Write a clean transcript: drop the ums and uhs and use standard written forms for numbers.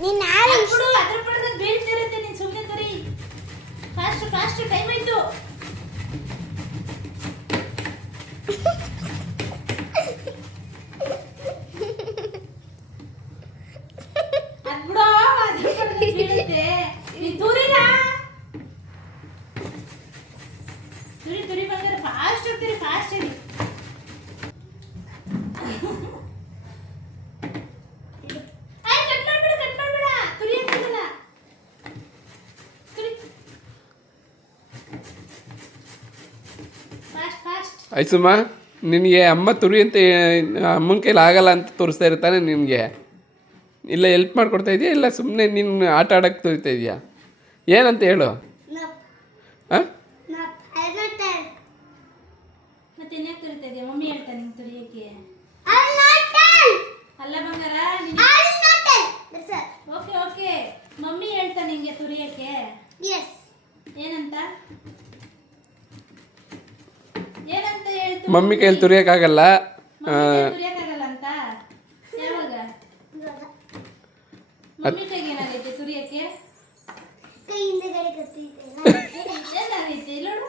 ನೀನ್ ನಾಳೆ ಬಿಡು ಅದ್ರ ಪಡೆದ ಬೀಳ್ತಿರುತ್ತೆ ನೀನು ಸುಮ್ಮನೆ ತರಿ ಫಾಸ್ಟ್ ಟೈಮ್ ಆಯ್ತು ಅದ್ ಬಿಡು ಅದ್ರ ಪಡೆದ ಬೀಳುತ್ತೆ ನೀನು ತುರಿನಾ ತುರಿ ಬಂಗಾರ ಫಾಸ್ಟ್ ಹೋಗ್ತೀರಿ ಫಾಸ್ಟ್ ಹೇಳಿ ಐಸುಮ್ಮ ನಿನಗೆ ಅಮ್ಮ ತುರಿ ಅಂತ ಅಮ್ಮನ ಕೈಲಿ ಆಗಲ್ಲ ಅಂತ ತೋರಿಸ್ತಾ ಇರ್ತಾನೆ ನಿನಗೆ ಇಲ್ಲ ಹೆಲ್ಪ್ ಮಾಡಿಕೊಡ್ತಾ ಇದೆಯಾ ಇಲ್ಲ ಸುಮ್ಮನೆ ನೀನು ಆಟ ಆಡೋಕ್ಕೆ ತೋರಿಸ್ತಾ ಇದೆಯಾ ಏನಂತ ಹೇಳು ಹಾಂ ಮತ್ತೆ ಇನ್ಯಾಕೆ ತುರಿತಾ ಇದೆಯಾ ಮಮ್ಮಿ ಹೇಳ್ತಾನೆ ನಿಂಗೆ ತುರಿಯಕ್ಕೆ ಅಲ್ಲ ಬಂಗಾರ ಓಕೆ ಮಮ್ಮಿ ಹೇಳ್ತಾ ನಿಂಗೆ ತುರಿಯಕ್ಕೆ ಏನಂತ ಹೇಳ್ತು ಮಮ್ಮಿ ಕೈಲಿ ತುರಿಯೋಕ್ಕಾಗಲ್ಲ ತುರಿಯಕ್ಕಾಗಲ್ಲ ಅಂತ ಯಾವಾಗ ಮಮ್ಮಿ ಕೈಗೆ ಏನಾಗೈತೆ ತುರಿಯಕ್ಕೆ ಕೈಯಿಂದ ಗಡಿ ಕತ್ತಿದೆ ಏನಾಗೈತೆ ನೋಡು